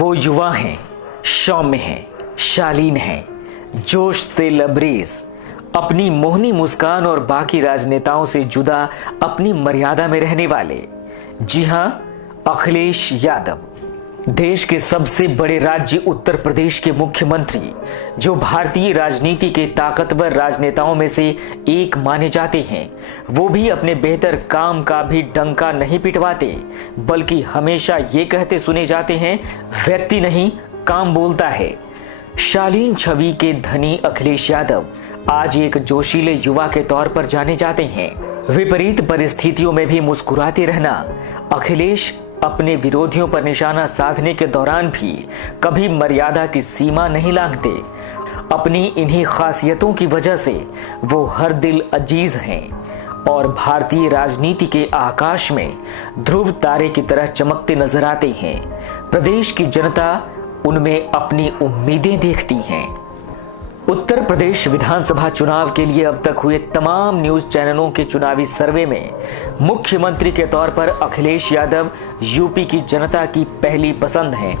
वो युवा हैं, सौम्य हैं, शालीन हैं, जोश से लबरेज, अपनी मोहनी मुस्कान और बाकी राजनेताओं से जुदा अपनी मर्यादा में रहने वाले। जी हां, अखिलेश यादव, देश के सबसे बड़े राज्य उत्तर प्रदेश के मुख्यमंत्री, जो भारतीय राजनीति के ताकतवर राजनेताओं में से एक माने जाते हैं। वो भी अपने बेहतर काम का भी डंका नहीं पिटवाते, बल्कि हमेशा ये कहते सुने जाते हैं, व्यक्ति नहीं काम बोलता है। शालीन छवि के धनी अखिलेश यादव आज एक जोशीले युवा के तौर पर जाने जाते हैं। विपरीत परिस्थितियों में भी मुस्कुराते रहना। अखिलेश अपने विरोधियों पर निशाना साधने के दौरान भी कभी मर्यादा की सीमा नहीं लांघते। अपनी इन्हीं खासियतों की वजह से वो हर दिल अजीज हैं और भारतीय राजनीति के आकाश में ध्रुव तारे की तरह चमकते नजर आते हैं। प्रदेश की जनता उनमें अपनी उम्मीदें देखती हैं। उत्तर प्रदेश विधानसभा चुनाव के लिए अब तक हुए तमाम न्यूज चैनलों के चुनावी सर्वे में मुख्यमंत्री के तौर पर अखिलेश यादव यूपी की जनता की पहली पसंद हैं।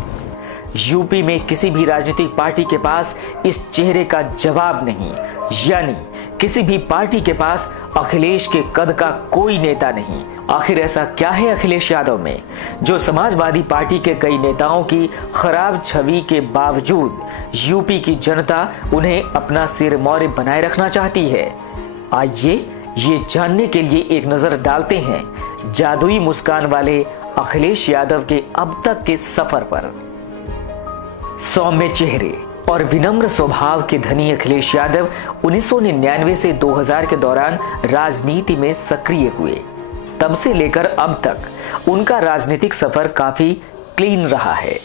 यूपी में किसी भी राजनीतिक पार्टी के पास इस चेहरे का जवाब नहीं, यानी किसी भी पार्टी के पास अखिलेश के कद का कोई नेता नहीं। आखिर ऐसा क्या है अखिलेश यादव में, जो समाजवादी पार्टी के कई नेताओं की खराब छवि के बावजूद यूपी की जनता उन्हें अपना सिरमौर बनाए रखना चाहती है? आइए ये जानने के लिए एक नजर डालते हैं जादुई मुस्कान वाले अखिलेश यादव के अब तक के सफर पर। सौम्य चेहरे और विनम्र स्वभाव के धनी अखिलेश यादव 1999 से 2000 के दौरान राजनीति में सक्रिय हुए। तब से लेकर अब तक उनका राजनीतिक सफर काफी क्लीन रहा है।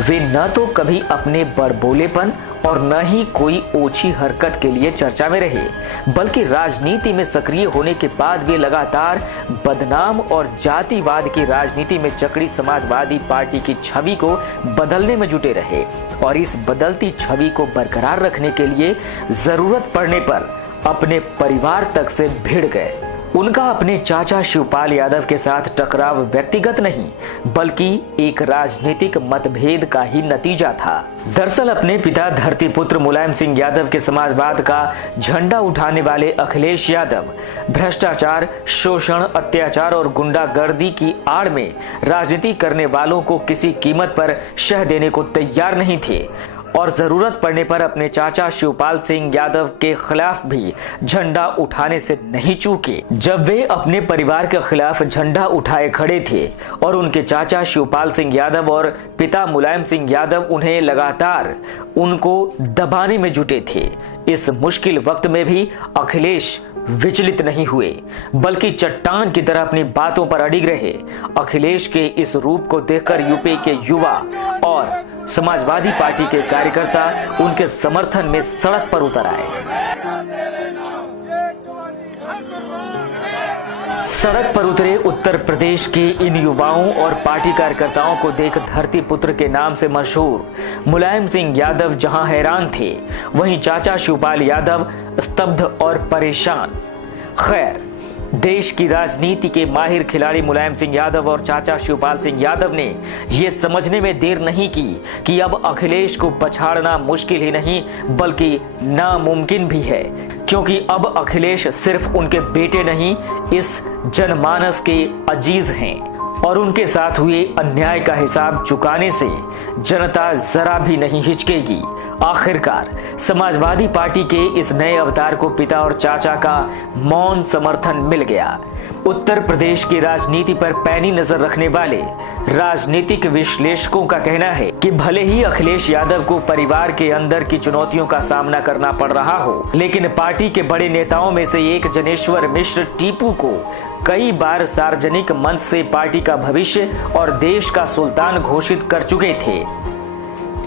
वे न तो कभी अपने बड़बोलेपन और न ही कोई ओछी हरकत के लिए चर्चा में रहे, बल्कि राजनीति में सक्रिय होने के बाद वे लगातार बदनाम और जातिवाद की राजनीति में जकड़ी समाजवादी पार्टी की छवि को बदलने में जुटे रहे और इस बदलती छवि को बरकरार रखने के लिए जरूरत पड़ने पर अपने परिवार तक से भिड़ गए। उनका अपने चाचा शिवपाल यादव के साथ टकराव व्यक्तिगत नहीं, बल्कि एक राजनीतिक मतभेद का ही नतीजा था। दरअसल अपने पिता धरतीपुत्र मुलायम सिंह यादव के समाजवाद का झंडा उठाने वाले अखिलेश यादव भ्रष्टाचार, शोषण, अत्याचार और गुंडागर्दी की आड़ में राजनीति करने वालों को किसी कीमत पर शह देने को तैयार नहीं थे और जरूरत पड़ने पर अपने चाचा शिवपाल सिंह यादव के खिलाफ भी झंडा उठाने से नहीं चूके। जब वे अपने परिवार के खिलाफ झंडा उठाए खड़े थे और उनके चाचा शिवपाल सिंह यादव और पिता मुलायम सिंह यादव उन्हें लगातार उनको दबाने में जुटे थे, इस मुश्किल वक्त में भी अखिलेश विचलित नहीं हुए, बल्कि चट्टान की तरह अपनी बातों पर अडिग रहे। अखिलेश के इस रूप को देखकर यूपी के युवा और समाजवादी पार्टी के कार्यकर्ता उनके समर्थन में सड़क पर उतर आए। सड़क पर उतरे उत्तर प्रदेश के इन युवाओं और पार्टी कार्यकर्ताओं को देख धरतीपुत्र के नाम से मशहूर मुलायम सिंह यादव जहां हैरान थे, वहीं चाचा शिवपाल यादव स्तब्ध और परेशान। खैर, देश की राजनीति के माहिर खिलाड़ी मुलायम सिंह यादव और चाचा शिवपाल सिंह यादव ने यह समझने में देर नहीं की कि अब अखिलेश को पछाड़ना मुश्किल ही नहीं बल्कि नामुमकिन भी है, क्योंकि अब अखिलेश सिर्फ उनके बेटे नहीं, इस जनमानस के अजीज हैं और उनके साथ हुए अन्याय का हिसाब चुकाने से जनता जरा भी नहीं हिचकेगी। आखिरकार समाजवादी पार्टी के इस नए अवतार को पिता और चाचा का मौन समर्थन मिल गया। उत्तर प्रदेश की राजनीति पर पैनी नजर रखने वाले राजनीतिक विश्लेषकों का कहना है कि भले ही अखिलेश यादव को परिवार के अंदर की चुनौतियों का सामना करना पड़ रहा हो, लेकिन पार्टी के बड़े नेताओं में से एक जनेश्वर मिश्र टीपू को कई बार सार्वजनिक मंच से पार्टी का भविष्य और देश का सुल्तान घोषित कर चुके थे।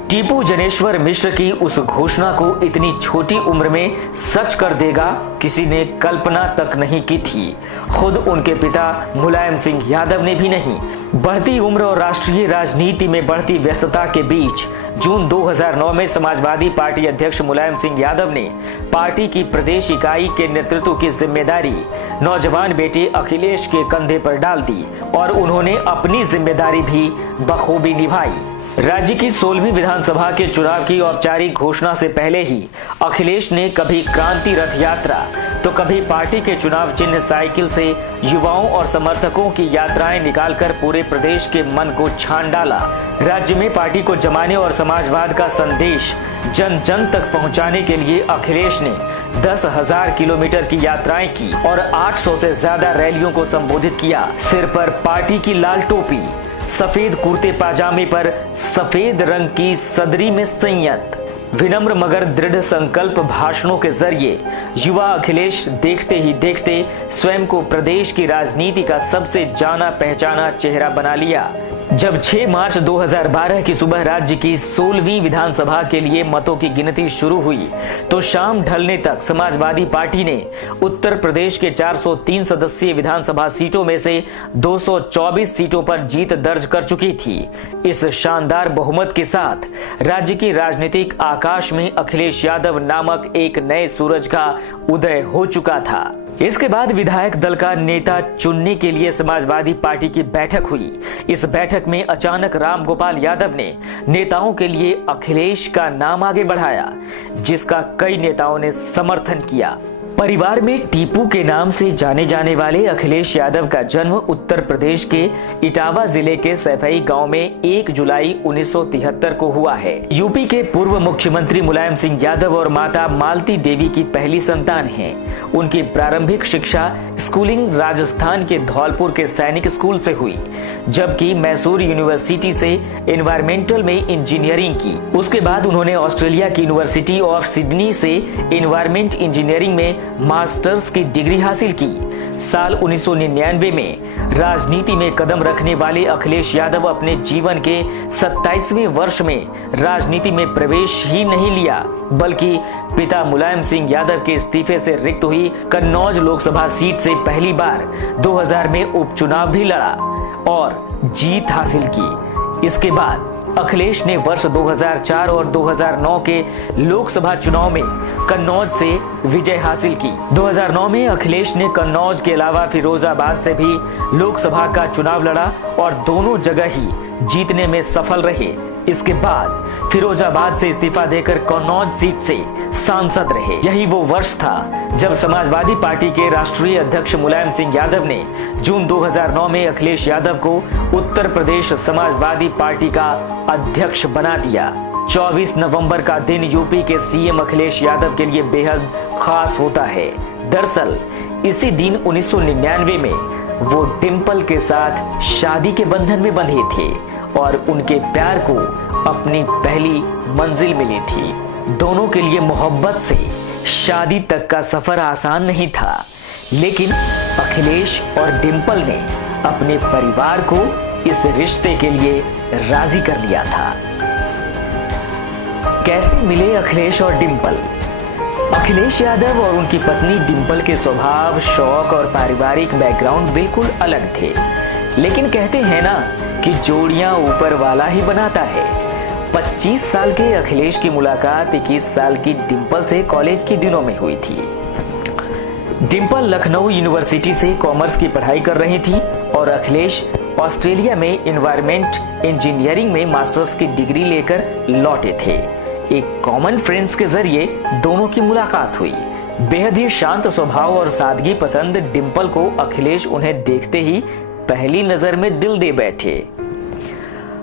टीपू जनेश्वर मिश्र की उस घोषणा को इतनी छोटी उम्र में सच कर देगा किसी ने कल्पना तक नहीं की थी। खुद उनके पिता मुलायम सिंह यादव ने भी नहीं। बढ़ती उम्र और राष्ट्रीय राजनीति में बढ़ती व्यस्तता के बीच जून 2009 में समाजवादी पार्टी अध्यक्ष मुलायम सिंह यादव ने पार्टी की प्रदेश इकाई के नेतृत्व की जिम्मेदारी नौजवान बेटे अखिलेश के कंधे पर डाल दी और उन्होंने अपनी जिम्मेदारी भी बखूबी निभाई। राज्य की 16वीं विधानसभा के चुनाव की औपचारिक घोषणा से पहले ही अखिलेश ने कभी क्रांति रथ यात्रा तो कभी पार्टी के चुनाव चिन्ह साइकिल से युवाओं और समर्थकों की यात्राएं निकालकर पूरे प्रदेश के मन को छान डाला। राज्य में पार्टी को जमाने और समाजवाद का संदेश जन जन तक पहुंचाने के लिए अखिलेश ने 10,000 किलोमीटर की यात्राएं की और 800 से ज्यादा रैलियों को संबोधित किया। सिर पर पार्टी की लाल टोपी, सफेद कुर्ते पाजामे पर सफेद रंग की सदरी में संयत, विनम्र मगर दृढ़ संकल्प भाषणों के जरिए युवा अखिलेश देखते ही देखते स्वयं को प्रदेश की राजनीति का सबसे जाना पहचाना चेहरा बना लिया। जब 6 मार्च 2012 की सुबह राज्य की 16वीं विधानसभा के लिए मतों की गिनती शुरू हुई तो शाम ढलने तक समाजवादी पार्टी ने उत्तर प्रदेश के 403 सदस्यीय विधानसभा सीटों में से 224 सीटों पर जीत दर्ज कर चुकी थी। इस शानदार बहुमत के साथ राज्य की राजनीतिक आकाश में अखिलेश यादव नामक एक नए सूरज का उदय हो चुका था। इसके बाद विधायक दल का नेता चुनने के लिए समाजवादी पार्टी की बैठक हुई। इस बैठक में अचानक रामगोपाल यादव ने नेताओं के लिए अखिलेश का नाम आगे बढ़ाया, जिसका कई नेताओं ने समर्थन किया। परिवार में टीपू के नाम से जाने जाने वाले अखिलेश यादव का जन्म उत्तर प्रदेश के इटावा जिले के सैफई गांव में 1 जुलाई 1973 को हुआ है। यूपी के पूर्व मुख्यमंत्री मुलायम सिंह यादव और माता मालती देवी की पहली संतान हैं। उनकी प्रारंभिक शिक्षा स्कूलिंग राजस्थान के धौलपुर के सैनिक स्कूल से हुई, जबकि मैसूर यूनिवर्सिटी से एनवायरमेंटल में इंजीनियरिंग की। उसके बाद उन्होंने ऑस्ट्रेलिया की यूनिवर्सिटी ऑफ सिडनी से एनवायरमेंट इंजीनियरिंग में मास्टर्स की डिग्री हासिल की। साल 1999 में राजनीति में कदम रखने वाले अखिलेश यादव अपने जीवन के 27वें वर्ष में राजनीति में प्रवेश ही नहीं लिया, बल्कि पिता मुलायम सिंह यादव के इस्तीफे से रिक्त हुई कन्नौज लोकसभा सीट से पहली बार 2000 में उपचुनाव भी लड़ा और जीत हासिल की। इसके बाद अखिलेश ने वर्ष 2004 और 2009 के लोकसभा चुनाव में कन्नौज से विजय हासिल की। 2009 में अखिलेश ने कन्नौज के अलावा फिरोजाबाद से भी लोकसभा का चुनाव लड़ा और दोनों जगह ही जीतने में सफल रहे। इसके बाद फिरोजाबाद से इस्तीफा देकर कन्नौज सीट से सांसद रहे। यही वो वर्ष था जब समाजवादी पार्टी के राष्ट्रीय अध्यक्ष मुलायम सिंह यादव ने जून 2009 में अखिलेश यादव को उत्तर प्रदेश समाजवादी पार्टी का अध्यक्ष बना दिया। 24 नवंबर का दिन यूपी के सीएम अखिलेश यादव के लिए बेहद खास होता है। दरअसल इसी दिन 1999 में वो डिंपल के साथ शादी के बंधन में बंधे थे और उनके प्यार को अपनी पहली मंजिल मिली थी। दोनों के लिए मोहब्बत से शादी तक का सफर आसान नहीं था, लेकिन अखिलेश और डिंपल ने अपने परिवार को इस रिश्ते के लिए राजी कर लिया था। कैसे मिले अखिलेश और डिंपल? अखिलेश यादव और उनकी पत्नी डिंपल के स्वभाव, शौक और पारिवारिक बैकग्राउंड बिल्कुल अलग थे, लेकिन कहते हैं ना कि जोड़ियां ऊपर वाला ही बनाता है। 25 साल के अखिलेश की मुलाकात 21 साल की डिंपल से कॉलेज के दिनों में हुई थी। डिंपल लखनऊ यूनिवर्सिटी से कॉमर्स की पढ़ाई कर रही थी और अखिलेश ऑस्ट्रेलिया में एनवायरमेंट इंजीनियरिंग में मास्टर्स की डिग्री लेकर लौटे थे। एक कॉमन फ्रेंड्स के जरिए दोनों की मुलाकात हुई। बेहद ही शांत स्वभाव और सादगी पसंद डिंपल को अखिलेश उन्हें देखते ही पहली नजर में दिल दे बैठे।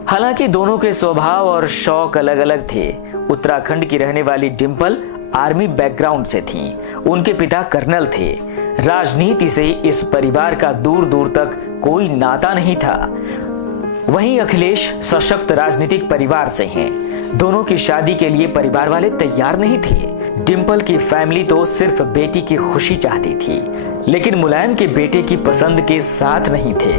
हालांकि दोनों के स्वभाव और शौक अलग अलग थे। उत्तराखंड की रहने वाली डिंपल आर्मी बैकग्राउंड से थीं। उनके पिता कर्नल थे। राजनीति से इस परिवार का दूर दूर तक कोई नाता नहीं था। वहीं अखिलेश सशक्त राजनीतिक परिवार से हैं। दोनों की शादी के लिए परिवार वाले तैयार नहीं थे। डिंपल की फैमिली तो सिर्फ बेटी की खुशी चाहती थी, लेकिन मुलायम के बेटे की पसंद के साथ नहीं थे।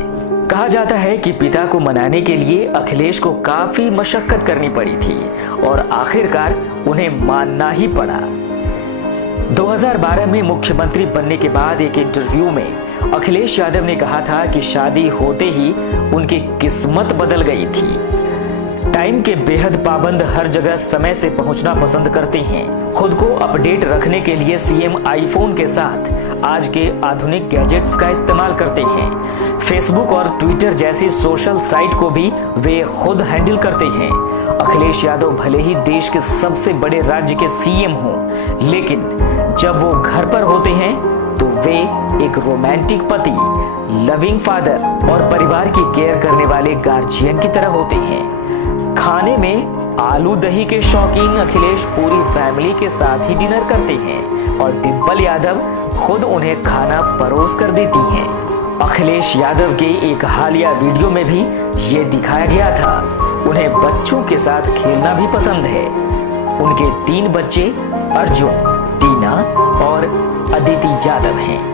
कहा जाता है कि पिता को मनाने के लिए अखिलेश को काफी मशक्कत करनी पड़ी थी और आखिरकार उन्हें मानना ही पड़ा। 2012 में मुख्यमंत्री बनने के बाद एक इंटरव्यू में अखिलेश यादव ने कहा था कि शादी होते ही उनकी किस्मत बदल गई थी। टाइम के बेहद पाबंद, हर जगह समय से पहुंचना पसंद करते हैं। खुद को अपडेट रखने के लिए सीएम आईफोन के साथ आज के आधुनिक गैजेट्स का इस्तेमाल करते हैं। फेसबुक और ट्विटर जैसी सोशल साइट को भी वे खुद हैंडल करते हैं। अखिलेश यादव भले ही देश के सबसे बड़े राज्य के सीएम हों, लेकिन जब वो घर पर होते हैं तो वे एक रोमांटिक पति, लविंग फादर और परिवार की केयर करने वाले गार्जियन की तरह होते हैं। खाने में आलू दही के शौकीन अखिलेश पूरी फैमिली के साथ ही डिनर करते हैं और डिंपल यादव खुद उन्हें खाना परोस कर देती हैं। अखिलेश यादव के एक हालिया वीडियो में भी ये दिखाया गया था। उन्हें बच्चों के साथ खेलना भी पसंद है। उनके 3 बच्चे अर्जुन, टीना और अदिति यादव हैं।